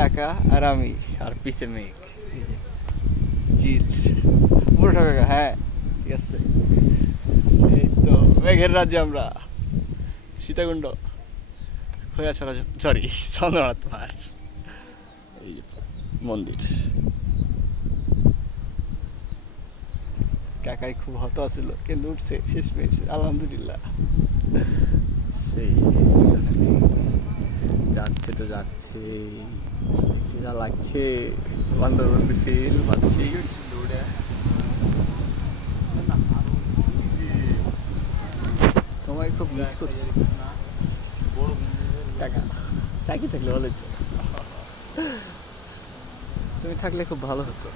কাকা আর আমি, আর পিছে মেঘ। জিৎ মুরঠা কাকা, হ্যাঁ ঠিক আছে। এই তো মেঘের রাজ্যে আমরা, সীতাকুণ্ড হয়ে ছড়া, সরি চন্দ্রনাথ পাহাড়। এই যে মন্দির। কাকাই খুব হত আছিল কিন্তু উঠছে শেষ পেয়েছে আলহামদুলিল্লাহ। সেই যাচ্ছে তো যাচ্ছে, দেখতে যা লাগছে, বান্দরবন ফিল পাচ্ছি। তোমায় খুব মিস করছি কাকা। কাকি থাকলে ভালো হতো, তুমি থাকলে খুব ভালো হতো।